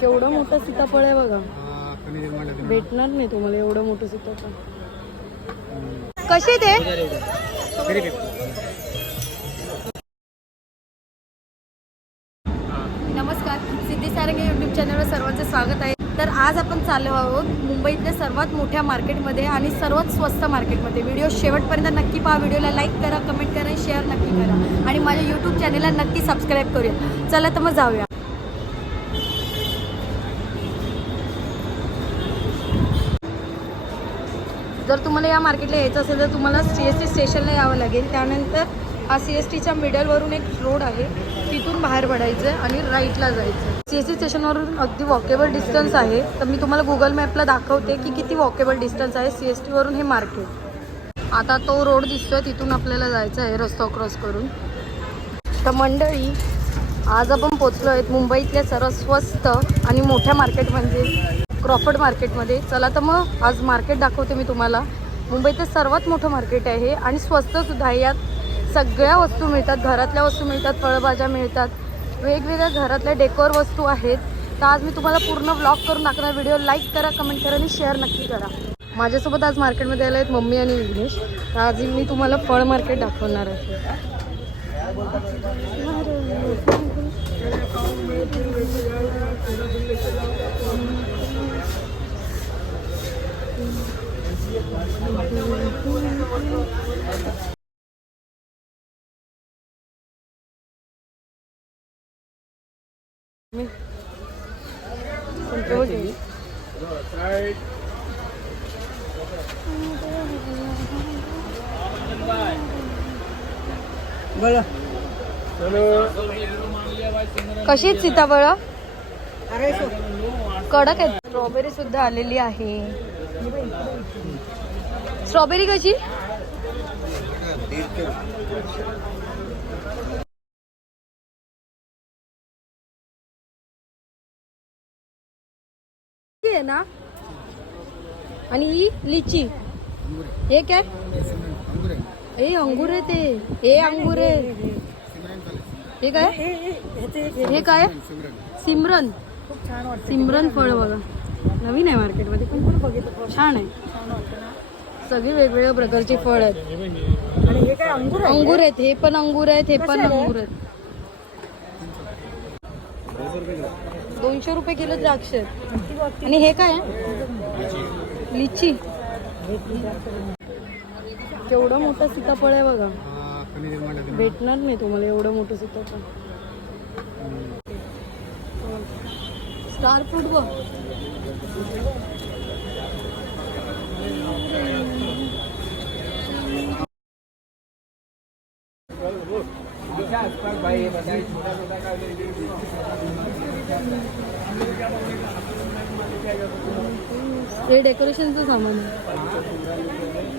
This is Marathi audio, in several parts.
केवढं मोठं सीताफळ आहे बघा. भेटणार नाही तुम्हाला एवढं मोठं सीताफळ. कशी ते? नमस्कार. सिद्धी सारंगे यूट्यूब चॅनलवर सर्वांचं स्वागत आहे. तर आज आपण चाललो आहोत मुंबईतल्या सर्वात मोठ्या मार्केटमध्ये आणि सर्वात स्वस्त मार्केटमध्ये. व्हिडिओ शेवटपर्यंत नक्की पहा. व्हिडिओला लाईक करा कमेंट करा शेअर नक्की करा. आणि माझ्या यूट्यूब चॅनलला नक्की सबस्क्राईब करूया. चला तर मग जाऊया. जर तुम्हाला या मार्केटला यायचं असेल तर तुम्हाला सी एस टी स्टेशनला यावं लागेल. त्यानंतर हा सी एस टीच्या मिडलवरून एक रोड आहे. तिथून बाहेर पडायचं आहे आणि राईटला जायचं सी एस टी स्टेशनवरून अगदी वॉकेबल डिस्टन्स आहे. तर मी तुम्हाला गुगल मॅपला दाखवते की किती वॉकेबल डिस्टन्स आहे सी एस टीवरून हे मार्केट आता तो रोड दिसतोय तिथून आपल्याला जायचं आहे रस्ता क्रॉस करून. तर मंडळी आज आपण पोचलो आहेत मुंबईतल्या सर्व स्वस्त आणि मोठ्या मार्केट म्हणजे क्रॉफर्ड मार्केटमध्ये. चला तर मग आज मार्केट दाखवते मी तुम्हाला. मुंबईतलं सर्वात मोठं मार्केट आहे आणि स्वस्तसुद्धा आहे. यात सगळ्या वस्तू मिळतात. घरातल्या वस्तू मिळतात फळभाज्या मिळतात. वेगवेगळ्या घरातल्या डेकोर वस्तू आहेत. तर आज मी तुम्हाला पूर्ण ब्लॉग करून दाखवणार व्हिडिओ लाईक करा कमेंट करा आणि शेअर नक्की करा. माझ्यासोबत आज मार्केटमध्ये आले आहेत मम्मी आणि विघ्नेश. तर आज मी तुम्हाला फळ मार्केट दाखवणार आहे. घेईल. कशी आहेत सीताफळ कडक आहेत. स्ट्रॉबेरी सुद्धा आलेली आहे. स्ट्रॉबेरी कशी ही आहे ना आणि ही लिची हे काय हे अंगूर आहे ते हे अंगूर आहे हे काय हे काय सिमरन सिमरन फळ बघा नवीन आहे मार्केटमध्ये पण पण बघितलं? छान आहे. सगळी वेगवेगळ्या प्रकारची फळ आहेत. आणि हे काय अंगूर अंगूर आहेत हे पण अंगूर आहेत हे पण अंगूर आहेत. दोनशे रुपये किलो द्राक्ष आहेत. आणि हे काय आहे? लिची. केवढं मोठं सीताफळ आहे बघा. भेटणार नाही तुम्हाला एवढं मोठं सीताफळ. स्टार फ्रूट बघ हे डेकोरेशनचं सामान आहे.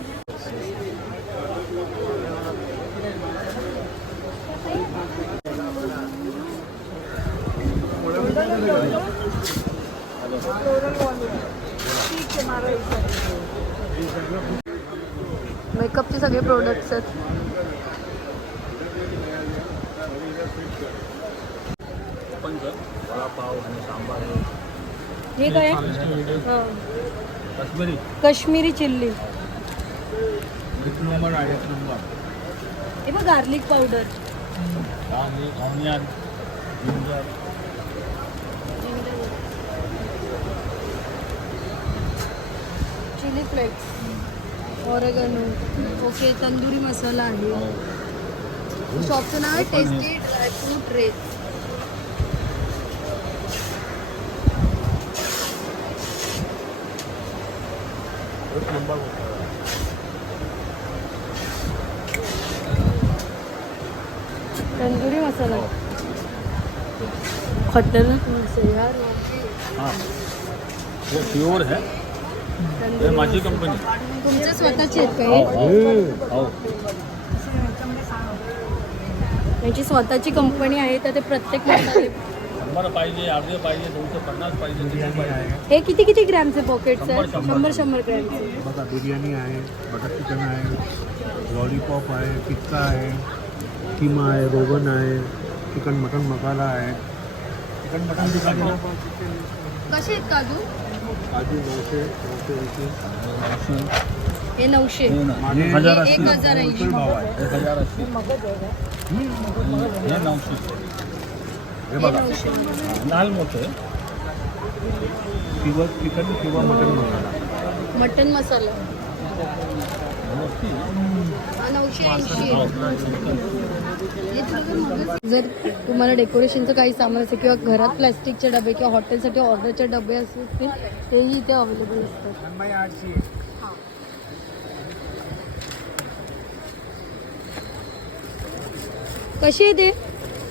मेकअपचे सगळे प्रोडक्ट्स आहेत. हे काय? काश्मीरी काश्मीरी चिल्ली. नंबर हे बघ garlic powder chilli flakes oregano okay tandoori masala आहे. शॉपचं नाव आहे टेस्टी ड्रायफ्रूट रेस एक नंबर होता. तंदुरी मसाला. खतरनाक आहे यार हाँ. हे प्युअर है. हे माझी कंपनी तुमच्या स्वतःची आहेत का हे? त्यांची स्वतःची कंपनी आहे तर ते प्रत्येक मसाले शंभर पाहिजे अर्धे पाहिजे दोनशे पन्नास पाहिजे हे किती किती ग्रॅमचे पॉकेट्स आहेत शंभर, शंभर. ग्रॅमचे बघा बिर्याणी आहे बटर चिकन आहे लॉलीपॉप आहे पिझ्झा आहे किमा आहे रोगन आहे चिकन मटन मसाला आहे. चिकन मटन कसे आहेत काजू काजू नऊशे नऊशे ऐंशी हे नऊशे. हे हजार एक हजार ऐंशी. होलसेल भाव आहे. एक हजार हे नऊशे. हे हे बघा. नऊशे. लाल मोठं किंवा चिकन किंवा मटन मसाला. मटन मसाला. हा जर तुम्हाला डेकोरेशनचं काही सामान असेल किंवा घरात प्लॅस्टिकचे डबे किंवा हॉटेलसाठी ऑर्डरचे डबे असतील तेही इथे अवेलेबल असतात. कशी आहे ते?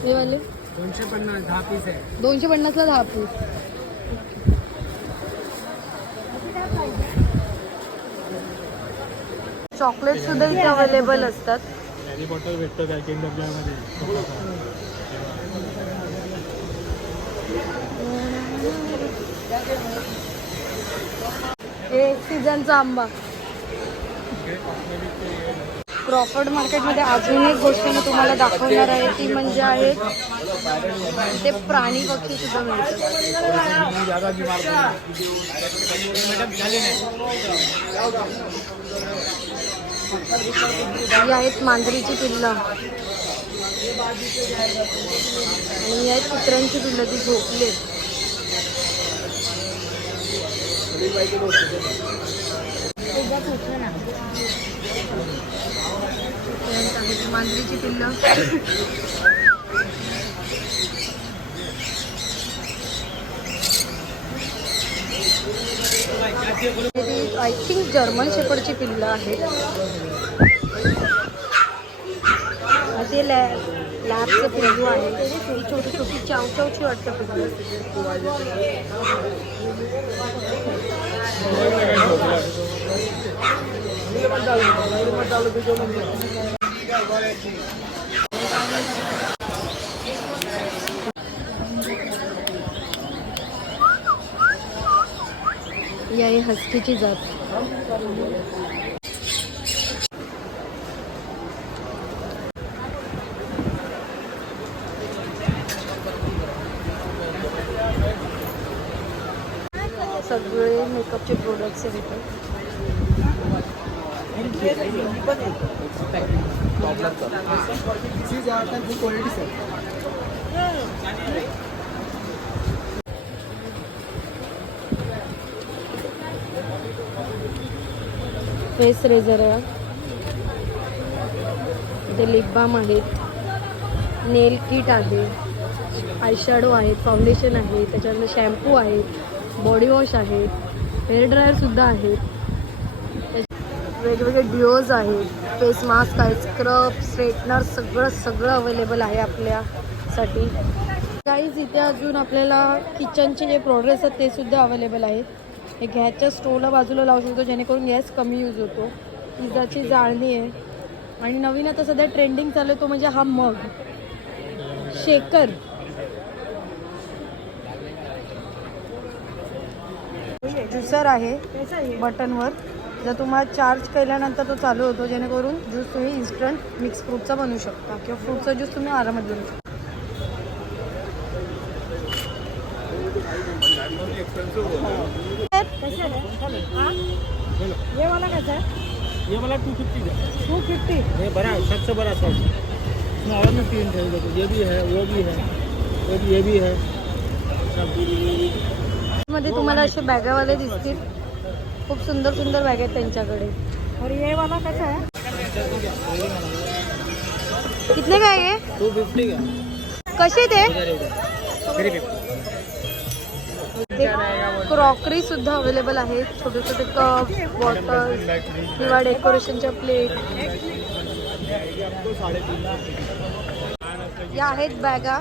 हे वाले? दोनशे पन्नास दहा पीस आहे. दोनशे पन्नासला दहा पीस. चॉकलेट सुद्धा इथे अवेलेबल असतात. भेटतं काय डब्यामध्ये हे सीझनचा आंबा. क्रॉफर्ड मार्केटमध्ये अजून एक गोष्ट मी तुम्हाला दाखवणार आहे ती म्हणजे आहे ते प्राणी पक्षी सुद्धा मिळतात. ही आहेत मांजरीची पिल्लं. आणि ही आहेत कुत्र्यांची पिल्लं ती झोपली मांजरीची पिल्लं. आय थिंक जर्मन शेपडची पिल्लं आहेत. ते लॅ लॅबचं पिल्लू आहे. ही छोटी छोटी चाव चावची वाटतं पिल्लू ही आहे हस्कीची जात. सगळे मेकअपचे प्रोडक्ट्स आहेत. फेस रेझर आहे. इथे लिप बाम आहेत. नेल किट आहे. आयशॅडो आहेत फाउंडेशन आहे. त्याच्यानंतर शॅम्पू आहेत. बॉडी वॉश आहेत हेअर ड्रायरसुद्धा आहेत. वेगवेगळे डिओज आहेत. फेस मास्क आहे स्क्रब स्ट्रेटनर सगळं सगळं अवेलेबल आहे आपल्यासाठी. काहीच इथे अजून आपल्याला किचनचे जे प्रोडक्ट्स आहेत ते सुद्धा अवेलेबल आहेत. हे गॅसच्या स्टोवला बाजूला लावू शकतो जेणेकरून गॅस कमी यूज होतो. पिझ्झाची जाळणी आहे. आणि नवीन आता सध्या ट्रेंडिंग चालू आहे तो म्हणजे हा मग. शेकर ज्युसर आहे बटनवर. जर तुम्हाला चार्ज केल्यानंतर तो चालू होतो जेणेकरून ज्यूस तुम्ही इन्स्टंट मिक्स फ्रूटचा बनवू शकता. किंवा फ्रूटचा ज्यूस तुम्ही आरामात बनवू शकता. ये वाला कैसा? है ये वाला टू फिफ्टी का टू फिफ्टी ये बड़ा सबसे बड़ा साइज इसमें और में तीन थे देखो ये भी है वो भी है ये भी ये भी है सबमध्ये तुम्हाला असे बॅगावाले दिसतील. खूप सुंदर सुंदर बॅग आहेत त्यांच्याकडे. और ये वाला कसा है कितने का आहे टू फिफ्टी का कसे ते? थ्री फिफ्टी क्रॉकरी सुद्धा अवेलेबल आहे छोटे छोटे कप बॉटल किंवा डेकोरेशनच्या प्लेट या आहेत बॅगा.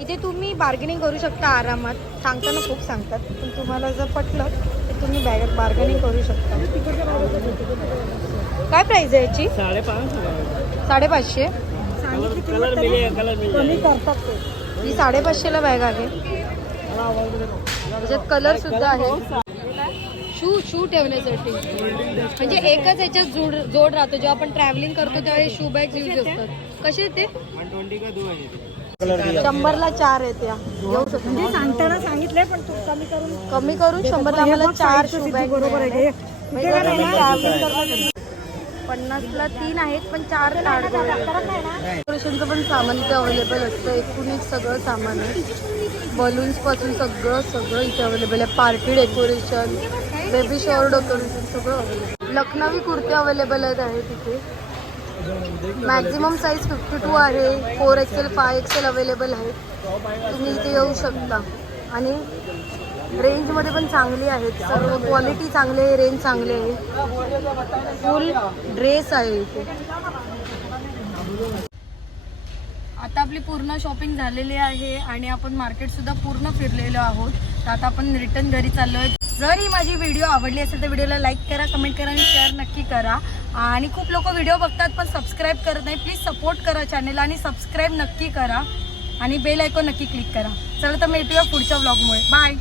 इथे तुम्ही बार्गेनिंग करू शकता आरामात. सांगताना खूप सांगतात. पण तुम्हाला जर पटलं तर तुम्ही बॅग बार्गेनिंग करू शकता. काय प्राइस आहे याची? साडेपाचशे. कमी करतात ते. ही साडेपाचशेला बॅग आहे. त्याच्यात कलर सुद्धा आहे. शू शू ठेवण्यासाठी. म्हणजे एकच याच्यात जोड जोड राहतो. जेव्हा आपण ट्रॅव्हलिंग करतो हे शू बॅग यूज असतात. कसे आहेत ते? वन ट्वेंटी का दो है ये शंभरला चार आहेत या. घेऊ शकतो. म्हणजे सांगताना सांगितलंय पण तू कमी करून कमी करून शंभरला आम्हाला चार शू बॅग बरोबर आहे. ना? पन्नासला तीन आहेत पण चार कार्ड डेकोरेशनचं पण सामान इथे अवेलेबल असतं. एकूण एक सगळं सामान आहे. बलून्सपासून सगळं सगळं इथे अवेलेबल आहे. Party decoration baby shower decoration सगळं अवेलेबल लखनवी कुर्ती अवेलेबल आहेत आहे तिथे. मॅक्झिमम साईज फिफ्टी टू आहे. Four XL five XL available आहे तुम्ही इथे येऊ शकता. आणि रेंजमध्ये पण चांगली आहेत. सर्व क्वालिटी चांगली आहे रेंज चांगली आहे. फुल ड्रेस आहे इथे. आता आपली पूर्ण शॉपिंग झालेली आहे आणि आपण मार्केट सुद्धा पूर्ण फिरलेलो आहोत. तर आता आपण रिटर्न घरी चाललो आहे जर ही माझी व्हिडिओ आवडली असेल तर व्हिडिओला लाईक करा कमेंट करा आणि शेअर नक्की करा. आणि खूप लोक व्हिडिओ बघतात पण सबस्क्राईब करत नाही. प्लीज सपोर्ट करा चॅनेल आणि सबस्क्राईब नक्की करा. आणि बेल ऐकून नक्की क्लिक करा. चला तर भेटूया पुढच्या व्लॉगमुळे बाय